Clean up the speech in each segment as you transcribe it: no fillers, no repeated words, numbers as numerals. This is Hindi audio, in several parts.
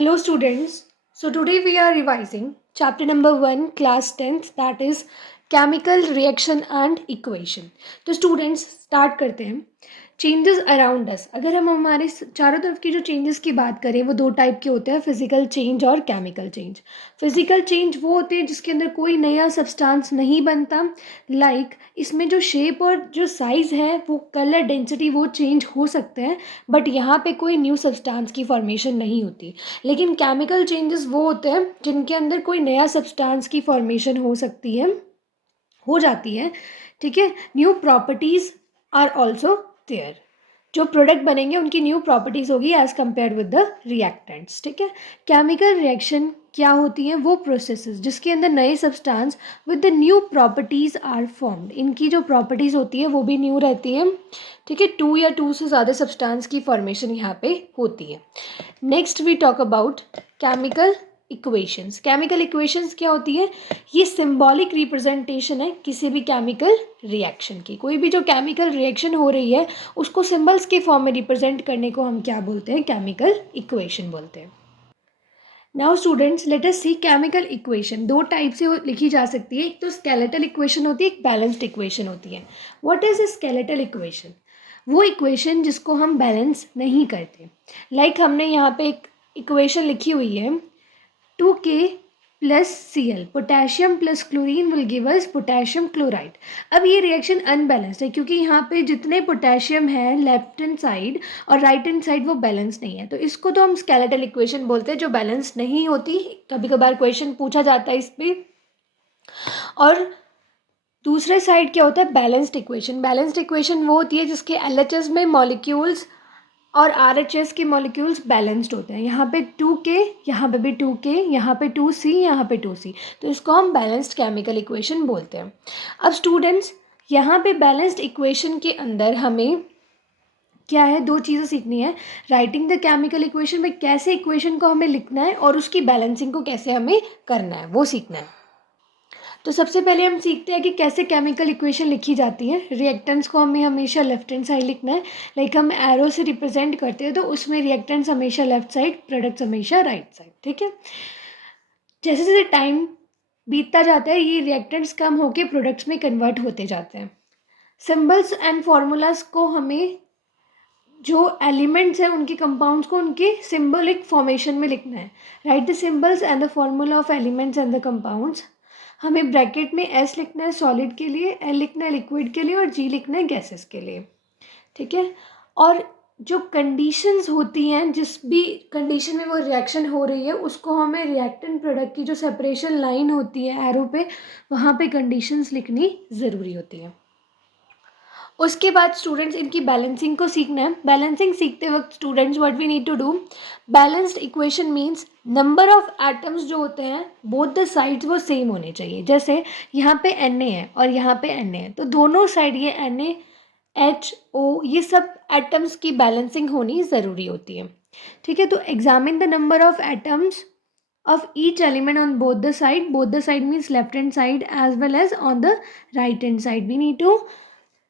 Hello students. So today we are revising chapter number 1 class 10th, that is chemical reaction and equation. तो students start करते हैं. Changes around us. अगर हम हमारे चारों तरफ की जो चेंजेस की बात करें वो दो टाइप के होते हैं, फिजिकल चेंज और केमिकल चेंज. फिजिकल चेंज वो होते हैं जिसके अंदर कोई नया सब्सटेंस नहीं बनता. इसमें जो शेप और जो साइज़ है वो कलर डेंसिटी वो चेंज हो सकते हैं, बट यहाँ पे कोई न्यू सब्सटेंस की फॉर्मेशन नहीं होती. लेकिन केमिकल चेंजेस वो होते हैं जिनके अंदर कोई नया सब्सटेंस की फॉर्मेशन हो सकती है, हो जाती है. ठीक है. New properties are also there. जो प्रोडक्ट बनेंगे उनकी न्यू प्रॉपर्टीज होगी as compare with the reactants. ठीक है. केमिकल रिएक्शन क्या होती है? वो प्रोसेसेस जिसके अंदर नए substance with the new properties are formed. इनकी जो प्रॉपर्टीज होती है वो भी न्यू रहती है. ठीक है. टू या टू से ज़्यादा सब्सटेंस की फॉर्मेशन यहाँ पे होती है. Next we talk about chemical equations. Chemical equations क्या होती है? ये सिंबॉलिक रिप्रेजेंटेशन है किसी भी केमिकल रिएक्शन की. कोई भी जो केमिकल रिएक्शन हो रही है उसको सिंबल्स के फॉर्म में रिप्रेजेंट करने को हम क्या बोलते हैं? केमिकल इक्वेशन बोलते हैं. नाउ स्टूडेंट्स लेट अस सी केमिकल इक्वेशन. दो टाइप से लिखी जा सकती है. एक तो स्केलेटल इक्वेशन होती है, एक बैलेंस्ड इक्वेशन होती है. What is a skeletal equation? वो इक्वेशन जिसको हम बैलेंस नहीं करते. हमने यहाँ पे एक इक्वेशन लिखी हुई है, 2K plus Cl, potassium plus chlorine will give us potassium chloride. अब ये रिएक्शन अनबैलेंस्ड है क्योंकि यहाँ पे जितने पोटेशियम है लेफ्ट हैंड साइड और राइट हैंड साइड वो बैलेंस नहीं है. तो इसको तो हम स्केलेटल इक्वेशन बोलते हैं जो बैलेंस नहीं होती. कभी कभार क्वेश्चन पूछा जाता है इस पर. और दूसरे साइड क्या होता है? Balanced equation. बैलेंस्ड इक्वेशन वो होती है जिसके LHS में मॉलिक्यूल्स और RHS के मॉलिक्यूल्स बैलेंस्ड होते हैं. यहाँ पे 2K, यहाँ पे भी 2K, यहाँ पे 2C, यहाँ पे 2C. तो इसको हम बैलेंस्ड केमिकल इक्वेशन बोलते हैं. अब स्टूडेंट्स यहाँ पे बैलेंस्ड इक्वेशन के अंदर हमें क्या है? दो चीज़ें सीखनी है. राइटिंग द केमिकल इक्वेशन में कैसे इक्वेशन को हमें लिखना है और उसकी बैलेंसिंग को कैसे हमें करना है वो सीखना है. तो सबसे पहले हम सीखते हैं कि कैसे केमिकल इक्वेशन लिखी जाती है. रिएक्टेंट्स को हमें हमेशा लेफ्ट हैंड साइड लिखना है. हम एरो से रिप्रेजेंट करते हैं तो उसमें रिएक्टेंट्स हमेशा लेफ्ट साइड, प्रोडक्ट्स हमेशा राइट साइड. ठीक है. जैसे जैसे टाइम बीतता जाता है ये रिएक्टेंट्स कम होके प्रोडक्ट्स में कन्वर्ट होते जाते हैं. सिंबल्स एंड फॉर्मूलाज को हमें जो एलिमेंट्स हैं उनके कंपाउंड्स को उनके सिंबलिक फॉर्मेशन में लिखना है. Right the symbols and the formula of elements and the compounds. हमें ब्रैकेट में S लिखना है सॉलिड के लिए, L लिखना है लिक्विड के लिए और G लिखना है गैसेस के लिए. ठीक है. और जो कंडीशंस होती हैं, जिस भी कंडीशन में वो रिएक्शन हो रही है उसको हमें रिएक्टेंट प्रोडक्ट की जो सेपरेशन लाइन होती है एरो पे, वहाँ पे कंडीशंस लिखनी ज़रूरी होती है. उसके बाद स्टूडेंट्स इनकी बैलेंसिंग को सीखना है. बैलेंसिंग सीखते वक्त students what we need to do, balanced equation means number of atoms जो होते हैं बोथ द साइड्स वो सेम होने चाहिए. जैसे यहाँ पे Na है और यहाँ पे Na है तो दोनों साइड ये NaHO ये सब एटम्स की बैलेंसिंग होनी ज़रूरी होती है. ठीक है. तो examine the number of atoms of each element on both the side means left hand side as well as on the right hand side. We need to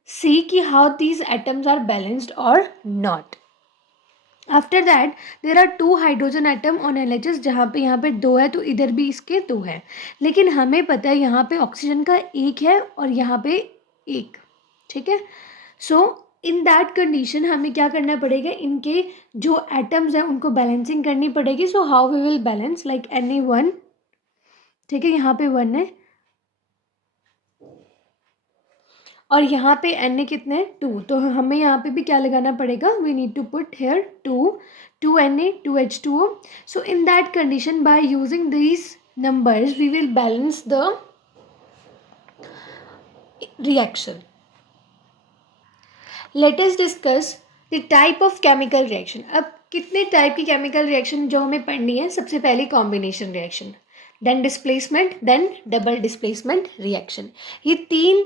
see कि how these atoms are balanced or not. After that there are two hydrogen atom on LHS जहाँ पे यहाँ पे दो है तो इधर भी इसके दो है. लेकिन हमें पता है यहाँ पे ऑक्सीजन का एक है और यहाँ पे एक. ठीक है. सो इन दैट कंडीशन हमें क्या करना पड़ेगा? इनके जो एटम्स हैं उनको बैलेंसिंग करनी पड़ेगी. So how we will balance? Na1. ठीक है. यहाँ पे 1 है और यहाँ पे Na कितने हैं? 2. तो हमें यहाँ पे भी क्या लगाना पड़ेगा? We need to put here 2 Na 2H2O. So in that condition by using these numbers we will balance the reaction. Let us discuss the type of chemical reaction. अब कितने टाइप की केमिकल रिएक्शन जो हमें पढ़नी है? सबसे पहले combination reaction, then displacement, then double displacement reaction. ये तीन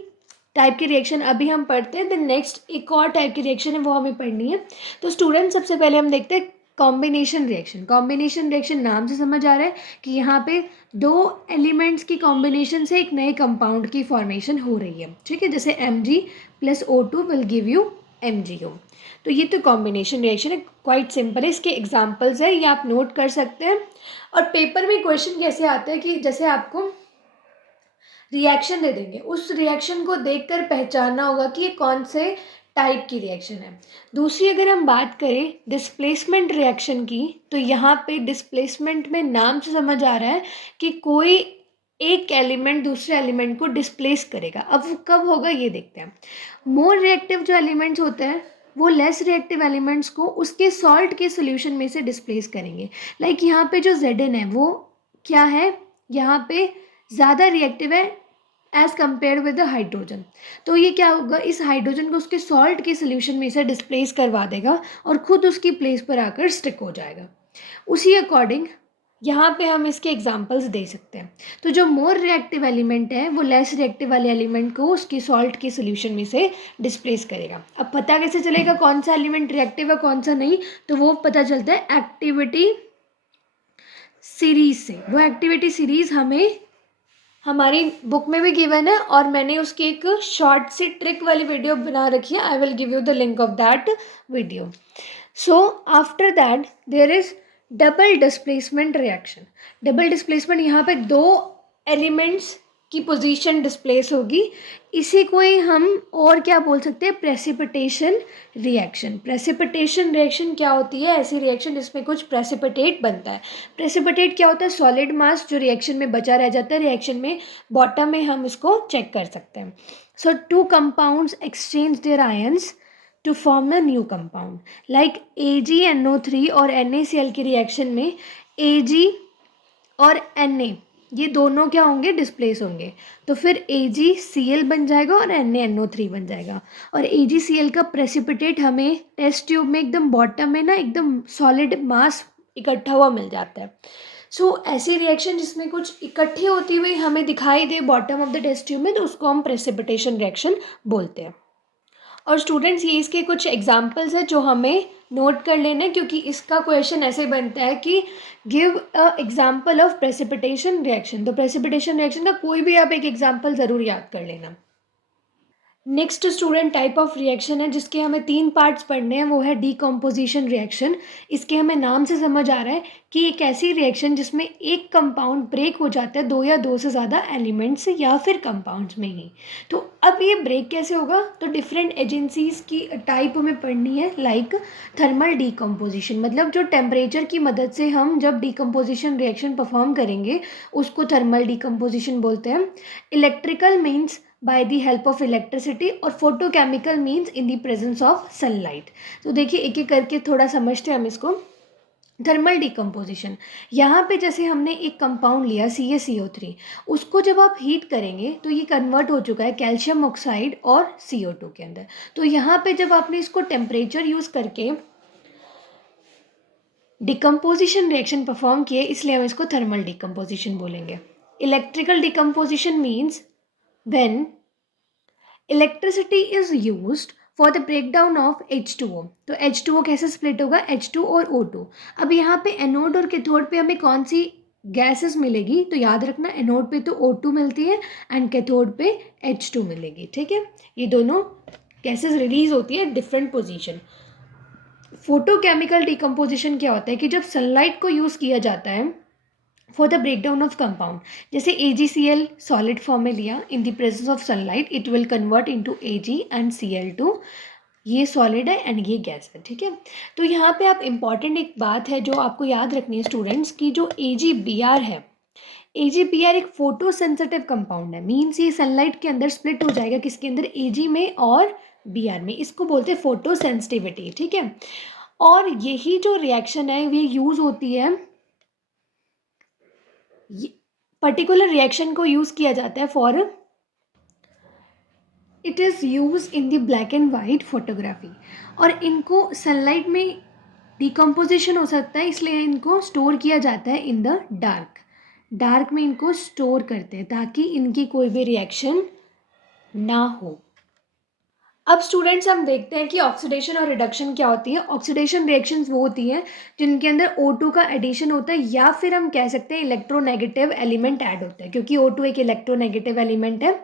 टाइप की रिएक्शन अभी हम पढ़ते हैं. देन नेक्स्ट एक और टाइप की रिएक्शन है वो हमें पढ़नी है. तो स्टूडेंट सबसे पहले हम देखते हैं कॉम्बिनेशन रिएक्शन. कॉम्बिनेशन रिएक्शन नाम से समझ आ रहा है कि यहाँ पे दो एलिमेंट्स की कॉम्बिनेशन से एक नए कंपाउंड की फॉर्मेशन हो रही है. ठीक है. जैसे Mg plus O2 will give you MgO। तो ये तो कॉम्बिनेशन रिएक्शन है, क्वाइट सिंपल है, इसके एग्जांपल्स है, ये आप नोट कर सकते हैं। और पेपर में क्वेश्चन कैसे आते हैं कि जैसे आपको रिएक्शन दे देंगे, उस रिएक्शन को देखकर पहचानना होगा कि ये कौन से टाइप की रिएक्शन है। दूसरी अगर हम बात करें डिस्प्लेसमेंट रिएक्शन की, तो यहाँ पे डिस्प्लेसमेंट में नाम से समझ आ रहा है कि कोई एक एलिमेंट दूसरे एलिमेंट को डिस्प्लेस करेगा। अब वो कब होगा ये देखते हैं। मोर रिएक्टिव जो एलिमेंट्स होते हैं वो लेस रिएक्टिव एलिमेंट्स को उसके सॉल्ट के सोल्यूशन में से डिस्प्लेस करेंगे। लाइक यहाँ पे जो Zn है वो क्या है, यहाँ पे ज़्यादा रिएक्टिव है as compare with the hydrogen. तो ये क्या होगा, इस हाइड्रोजन को उसके सॉल्ट के सोल्यूशन में से डिस्प्लेस करवा देगा और खुद उसकी प्लेस पर आकर स्टिक हो जाएगा। उसी अकॉर्डिंग यहाँ पे हम इसके एग्जांपल्स दे सकते हैं। तो जो मोर रिएक्टिव एलिमेंट है वो लेस रिएक्टिव वाले एलिमेंट को उसकी सॉल्ट के सोल्यूशन में से डिस्प्लेस करेगा। अब पता कैसे चलेगा कौन सा एलिमेंट रिएक्टिव है कौन सा नहीं, तो वो पता चलता है एक्टिविटी सीरीज से। वो एक्टिविटी सीरीज हमें हमारी बुक में भी गिवन है और मैंने उसकी एक शॉर्ट सी ट्रिक वाली वीडियो बना रखी है। I will give you the link of that video. So after that there is double displacement reaction. Double displacement, यहाँ पे दो एलिमेंट्स की पोजीशन डिस्प्लेस होगी। इसी को ही हम और क्या बोल सकते हैं, प्रेसिपिटेशन रिएक्शन। प्रेसिपिटेशन रिएक्शन क्या होती है, ऐसी रिएक्शन जिसमें कुछ प्रेसिपिटेट बनता है। प्रेसिपिटेट क्या होता है, सॉलिड मास जो रिएक्शन में बचा रह जाता है, रिएक्शन में बॉटम में हम इसको चेक कर सकते हैं। So two compounds exchange their ions to form a new compound. Like AgNO3 और NaCl की रिएक्शन में Ag और Na ये दोनों क्या होंगे, डिस्प्लेस होंगे। तो फिर AgCl बन जाएगा और NaNO3 बन जाएगा। और AgCl का प्रेसिपिटेट हमें टेस्ट ट्यूब में एकदम बॉटम में ना एकदम सॉलिड मास इकट्ठा हुआ मिल जाता है। सो ऐसी रिएक्शन जिसमें कुछ इकट्ठी होती हुई हमें दिखाई दे bottom of the test tube में, तो उसको हम प्रेसिपिटेशन रिएक्शन बोलते हैं। और स्टूडेंट्स ये इसके कुछ एग्जाम्पल्स हैं जो हमें नोट कर लेना है, क्योंकि इसका क्वेश्चन ऐसे बनता है कि give a example of precipitation reaction. तो प्रेसिपिटेशन रिएक्शन का कोई भी आप एक एग्जाम्पल ज़रूर याद कर लेना। Next student type of reaction है जिसके हमें 3 पार्ट्स पढ़ने हैं, वो है डीकम्पोजिशन रिएक्शन। इसके हमें नाम से समझ आ रहा है कि एक ऐसी रिएक्शन जिसमें एक कंपाउंड ब्रेक हो जाता है 2 या 2 से ज़्यादा एलिमेंट्स या फिर कंपाउंड्स में ही। तो अब ये ब्रेक कैसे होगा, तो डिफरेंट एजेंसीज की टाइप हमें पढ़नी है। लाइक थर्मल डीकम्पोजिशन, मतलब जो टेम्परेचर की मदद से हम जब डीकम्पोजिशन रिएक्शन परफॉर्म करेंगे उसको थर्मल डीकम्पोजिशन बोलते हैं। Electrical means by the help of electricity, और photochemical means in the presence of sunlight. तो देखिए एक एक करके थोड़ा समझते हैं हम इसको। थर्मल डीकम्पोजिशन, यहाँ पे जैसे हमने एक कंपाउंड लिया CaCO3, उसको जब आप हीट करेंगे तो ये कन्वर्ट हो चुका है कैल्शियम ऑक्साइड और CO2 के अंदर। तो यहाँ पे जब आपने इसको टेम्परेचर यूज़ करके डिकम्पोजिशन रिएक्शन परफॉर्म किए, इसलिए हम इसको थर्मल डीकम्पोजिशन बोलेंगे। Electrical decomposition means when electricity is used for the breakdown of H2O। तो H2O कैसे स्प्लिट होगा, H2 और O2। अब यहाँ पे एनोड और कैथोड पे हमें कौन सी गैसेस मिलेगी, तो याद रखना एनोड पे तो O2 मिलती है एंड कैथोड पे H2 मिलेगी। ठीक है, ये दोनों गैसेस रिलीज होती है डिफरेंट पोजीशन। फोटोकेमिकल डिकम्पोजिशन क्या होता है कि जब सनलाइट को यूज़ किया जाता है for the breakdown of compound, जैसे AgCl सॉलिड फॉर्म में लिया, इन the presence of sunlight it will convert into Ag and Cl2। ये सॉलिड है एंड ये गैस है। ठीक है, तो यहाँ पे आप इंपॉर्टेंट एक बात है जो आपको याद रखनी है स्टूडेंट्स की, जो AgBr है, AgBr एक फोटो सेंसिटिव कंपाउंड है। मीन्स ये सनलाइट के अंदर स्प्लिट हो जाएगा, किसके अंदर, Ag में और Br में। इसको बोलते हैं फोटो सेंसिटिविटी। ठीक है, और यही जो रिएक्शन है ये यूज़ होती है, पर्टिकुलर रिएक्शन को यूज़ किया जाता है for, it is use in the black and white photography. और इनको सनलाइट में डिकम्पोजिशन हो सकता है, इसलिए इनको स्टोर किया जाता है इन द डार्क। डार्क में इनको स्टोर करते हैं ताकि इनकी कोई भी रिएक्शन ना हो। अब स्टूडेंट्स हम देखते हैं कि ऑक्सीडेशन और रिडक्शन क्या होती है। ऑक्सीडेशन रिएक्शंस वो होती हैं जिनके अंदर O2 का एडिशन होता है, या फिर हम कह सकते हैं इलेक्ट्रोनेगेटिव एलिमेंट ऐड होता है, क्योंकि O2 एक इलेक्ट्रोनेगेटिव एलिमेंट है।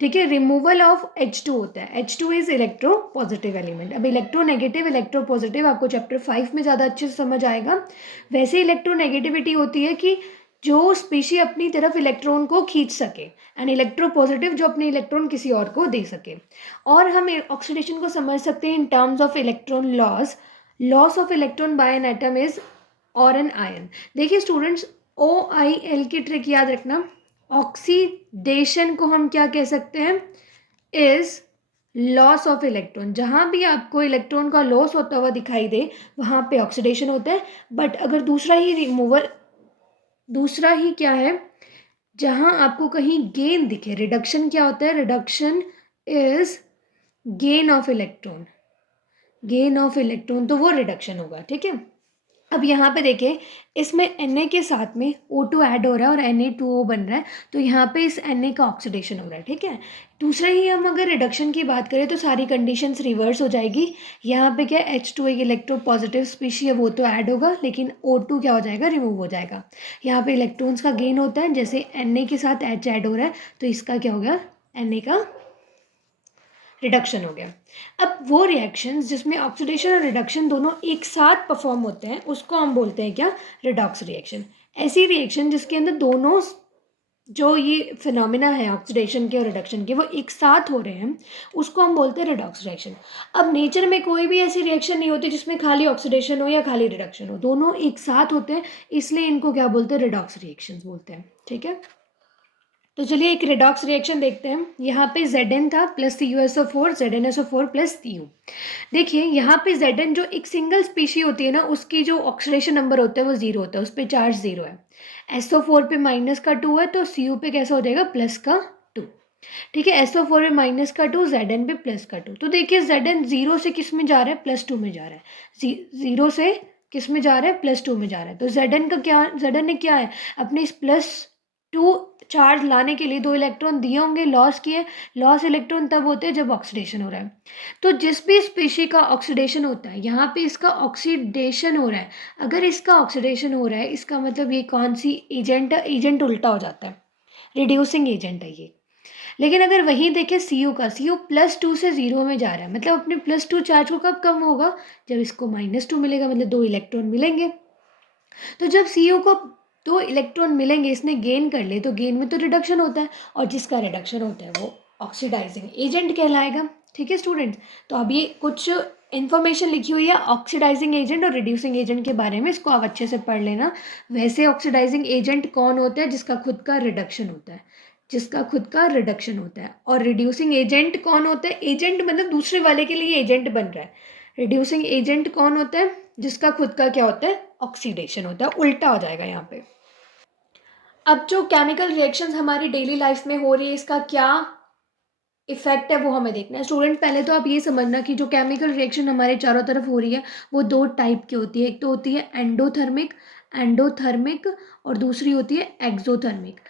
ठीक है, रिमूवल ऑफ H2 होता है। H2 is electro positive element. अब इलेक्ट्रोनेगेटिव इलेक्ट्रो पॉजिटिव आपको चैप्टर 5 में ज़्यादा अच्छे से समझ आएगा। वैसे इलेक्ट्रोनेगेटिविटी होती है कि जो स्पीशी अपनी तरफ इलेक्ट्रॉन को खींच सके, एंड इलेक्ट्रोपॉजिटिव जो अपने इलेक्ट्रॉन किसी और को दे सके। और हम ऑक्सीडेशन को समझ सकते हैं in terms of electron loss of electron by an atom is और एन आयन। देखिए स्टूडेंट्स, OIL की ट्रिक याद रखना। ऑक्सीडेशन को हम क्या कह सकते हैं, इज लॉस ऑफ इलेक्ट्रॉन। जहां भी आपको इलेक्ट्रॉन का लॉस होता हुआ दिखाई दे वहां पे ऑक्सीडेशन होता है। बट अगर दूसरा ही क्या है, जहां आपको कहीं गेन दिखे, रिडक्शन क्या होता है, reduction is gain of electron, तो वो रिडक्शन होगा। ठीक है, अब यहाँ पे देखें, इसमें Na के साथ में O2 ऐड हो रहा है और Na2O बन रहा है, तो यहाँ पे इस Na का ऑक्सीडेशन हो रहा है। ठीक है, दूसरा ही हम अगर रिडक्शन की बात करें तो सारी कंडीशंस रिवर्स हो जाएगी। यहाँ पे क्या H2 एक इलेक्ट्रो पॉजिटिव स्पीशी है, वो तो ऐड होगा, लेकिन O2 क्या हो जाएगा, रिमूव हो जाएगा। यहाँ पे इलेक्ट्रॉन्स का गेन होता है, जैसे Na के साथ H ऐड हो रहा है तो इसका क्या हो गया, Na का रिडक्शन हो गया। अब वो रिएक्शंस जिसमें ऑक्सीडेशन और रिडक्शन दोनों एक साथ परफॉर्म होते हैं उसको हम बोलते हैं क्या, रिडॉक्स रिएक्शन। ऐसी रिएक्शन जिसके अंदर दोनों जो ये फिनोमिना है ऑक्सीडेशन के और रिडक्शन के वो एक साथ हो रहे हैं उसको हम बोलते हैं रिडॉक्स रिएक्शन। अब नेचर में कोई भी ऐसी रिएक्शन नहीं होती जिसमें खाली ऑक्सीडेशन हो या खाली रिडक्शन हो, दोनों एक साथ होते हैं, इसलिए इनको क्या बोलते हैं, रिडॉक्स रिएक्शंस बोलते हैं। ठीक है, तो चलिए एक रिडॉक्स रिएक्शन देखते हैं। यहाँ पे Zn था plus CuSO4 ZnSO4 plus Cu। देखिए यहाँ पे Zn जो एक सिंगल स्पीशी होती है ना, उसकी जो ऑक्सीडेशन नंबर होता है वो 0 होता है, उस पर चार्ज 0 है। SO4 पे -2 है तो Cu पे कैसा हो जाएगा, +2। ठीक है, SO4 पे -2, Zn पे +2। तो देखिए Zn 0 से किस में जा रहा है, +2 में जा रहा है। 0 से किस में जा रहा है, +2 में जा रहा है। तो Zn ने क्या है, अपने इस +2 चार्ज लाने के लिए 2 इलेक्ट्रॉन दिए होंगे, लॉस किए। लॉस इलेक्ट्रॉन तब होते हैं जब ऑक्सीडेशन हो रहा है। तो जिस भी स्पीशी का ऑक्सीडेशन होता है, यहाँ पे इसका ऑक्सीडेशन हो रहा है। अगर इसका ऑक्सीडेशन हो रहा है इसका मतलब ये कौन सी एजेंट है, एजेंट उल्टा हो जाता है, रिड्यूसिंग एजेंट है ये। लेकिन अगर वहीं देखें Cu +2 से 0 में जा रहा है, मतलब अपने +2 चार्ज को कब कम होगा, जब इसको -2 मिलेगा, मतलब 2 इलेक्ट्रॉन मिलेंगे। तो जब Cu को 2 इलेक्ट्रॉन मिलेंगे, इसने गेन कर लिए, तो गेन में तो रिडक्शन होता है, और जिसका रिडक्शन होता है वो ऑक्सीडाइजिंग एजेंट कहलाएगा। ठीक है स्टूडेंट्स, तो अब ये कुछ इन्फॉर्मेशन लिखी हुई है ऑक्सीडाइजिंग एजेंट और रिड्यूसिंग एजेंट के बारे में, इसको आप अच्छे से पढ़ लेना। वैसे ऑक्सीडाइजिंग एजेंट कौन होता है, जिसका खुद का रिडक्शन होता है, और रिड्यूसिंग एजेंट कौन होता है, एजेंट मतलब दूसरे वाले के लिए एजेंट बन रहा है। रिड्यूसिंग एजेंट कौन होता है, जिसका खुद का क्या होता है, ऑक्सीडेशन होता है, उल्टा हो जाएगा यहाँ पे। अब जो केमिकल रिएक्शंस हमारी डेली लाइफ में हो रही है इसका क्या इफेक्ट है वो हमें देखना है। स्टूडेंट पहले तो आप ये समझना कि जो केमिकल रिएक्शन हमारे चारों तरफ हो रही है वो 2 टाइप की होती है। एक तो होती है एंडोथर्मिक और दूसरी होती है एक्सोथर्मिक।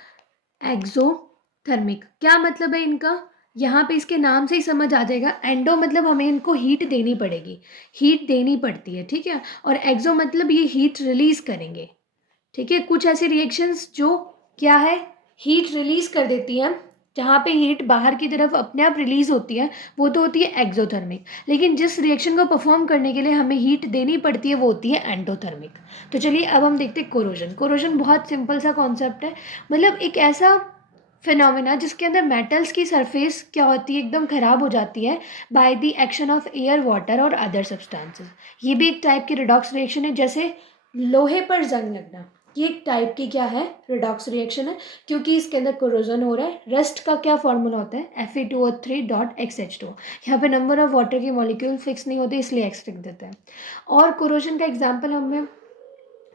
क्या मतलब है इनका, यहाँ पे इसके नाम से ही समझ आ जाएगा। एंडो मतलब हमें इनको हीट देनी पड़ेगी, हीट देनी पड़ती है। ठीक है, और एक्सो मतलब ये हीट रिलीज करेंगे। ठीक है, कुछ ऐसे रिएक्शंस जो क्या है, हीट रिलीज कर देती हैं, जहाँ पे हीट बाहर की तरफ अपने आप रिलीज होती है वो तो होती है एक्सोथर्मिक। लेकिन जिस रिएक्शन को परफॉर्म करने के लिए हमें हीट देनी पड़ती है वो होती है एंडोथर्मिक। तो चलिए अब हम देखते हैं कोरोजन। कोरोजन बहुत सिंपल सा कॉन्सेप्ट है, मतलब एक ऐसा फिनोमेना जिसके अंदर मेटल्स की सरफेस क्या होती है, एकदम ख़राब हो जाती है by the action of air, water और अदर सब्सटेंसेस। ये भी एक टाइप की रिडॉक्स रिएक्शन है, जैसे लोहे पर जंग लगना, ये एक टाइप की क्या है, रिडॉक्स रिएक्शन है, क्योंकि इसके अंदर कोरोजन हो रहा है। रस्ट का क्या फॉर्मूला होता है, Fe2O3.xH2। यहाँ पे नंबर ऑफ वाटर के मॉलिक्यूल फिक्स नहीं होते इसलिए एक्स लिख देते हैं। और कोरोजन का एग्जाम्पल हमें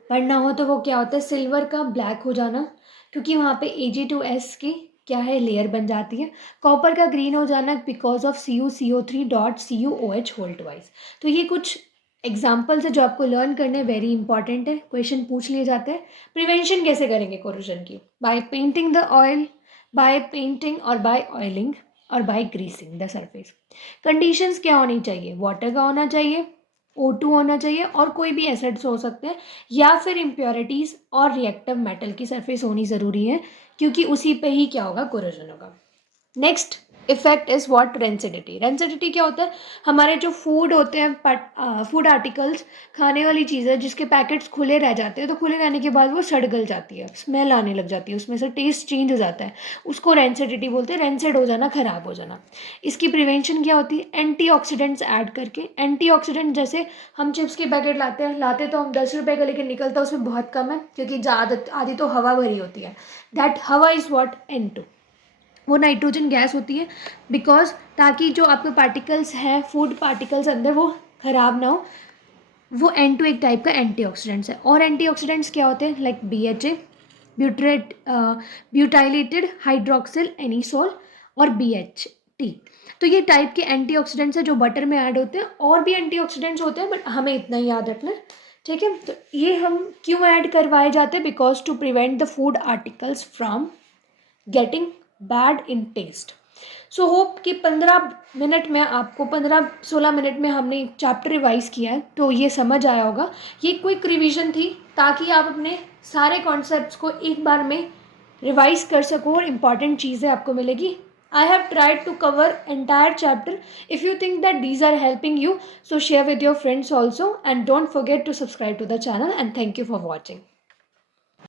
पढ़ना हो तो वो क्या होता है, सिल्वर का ब्लैक हो जाना, क्योंकि वहाँ पे Ag2S की क्या है, लेयर बन जाती है। कॉपर का ग्रीन हो जाना because of CuCO3.CuOH whole twice. तो ये कुछ एग्जाम्पल्स है जो आपको लर्न करने वेरी इंपॉर्टेंट है, क्वेश्चन पूछ लिए जाते हैं। प्रिवेंशन कैसे करेंगे कोरोजन की, by painting the oil, by painting और बाय ऑयलिंग। और by greasing the surface. Conditions क्या होनी चाहिए? वाटर का होना चाहिए, O2 होना चाहिए और कोई भी एसिड्स हो सकते हैं या फिर इम्प्योरिटीज़ और रिएक्टिव मेटल की सरफेस होनी ज़रूरी है, क्योंकि उसी पे ही क्या होगा? कोरोजन होगा। Next effect is what? Rancidity. Rancidity क्या होता है? हमारे जो फूड होते हैं, फूड आर्टिकल्स, खाने वाली चीज़ें जिसके पैकेट्स खुले रह जाते हैं, तो खुले रहने के बाद वो सड़ गल जाती है, स्मेल आने लग जाती है, उसमें से टेस्ट चेंज हो जाता है, उसको रेंसिडिटी बोलते हैं। रेंसिड हो जाना, ख़राब हो जाना। इसकी प्रिवेंशन क्या होती है? एंटीऑक्सीडेंट्स ऐड करके। एंटीऑक्सीडेंट जैसे हम चिप्स के पैकेट लाते तो हम 10 रुपये का, लेकिन निकलता उसमें बहुत कम है, क्योंकि ज़्यादा आधी तो हवा भरी होती है। दैट हवा इज़ व्हाट? N2। वो नाइट्रोजन गैस होती है, बिकॉज ताकि जो आपके पार्टिकल्स हैं, फूड पार्टिकल्स अंदर, वो ख़राब ना हो। वो N2 एक टाइप का एंटीऑक्सीडेंट्स है। और एंटीऑक्सीडेंट्स क्या होते हैं? Like BHA, ब्यूट्रेट butylated hydroxyl anisole और BHT। तो ये टाइप के एंटीऑक्सीडेंट्स हैं जो बटर में ऐड होते हैं। और भी एंटीऑक्सीडेंट्स होते हैं, बट हमें इतना ही याद रखना है, ठीक है। तो ये हम क्यों ऐड करवाए जाते हैं? Because to prevent the food articles from getting bad in taste. So hope कि 15 मिनट में आपको 15-16 मिनट में हमने चैप्टर रिवाइज किया है, तो ये समझ आया होगा। ये क्विक रिवीजन थी, ताकि आप अपने सारे कॉन्सेप्ट्स को एक बार में रिवाइज कर सको और इम्पॉर्टेंट चीज़ें आपको मिलेगी। I have tried to cover entire chapter. If you think that these are helping you, so share with your friends also, and don't forget to subscribe to the channel, and thank you for watching.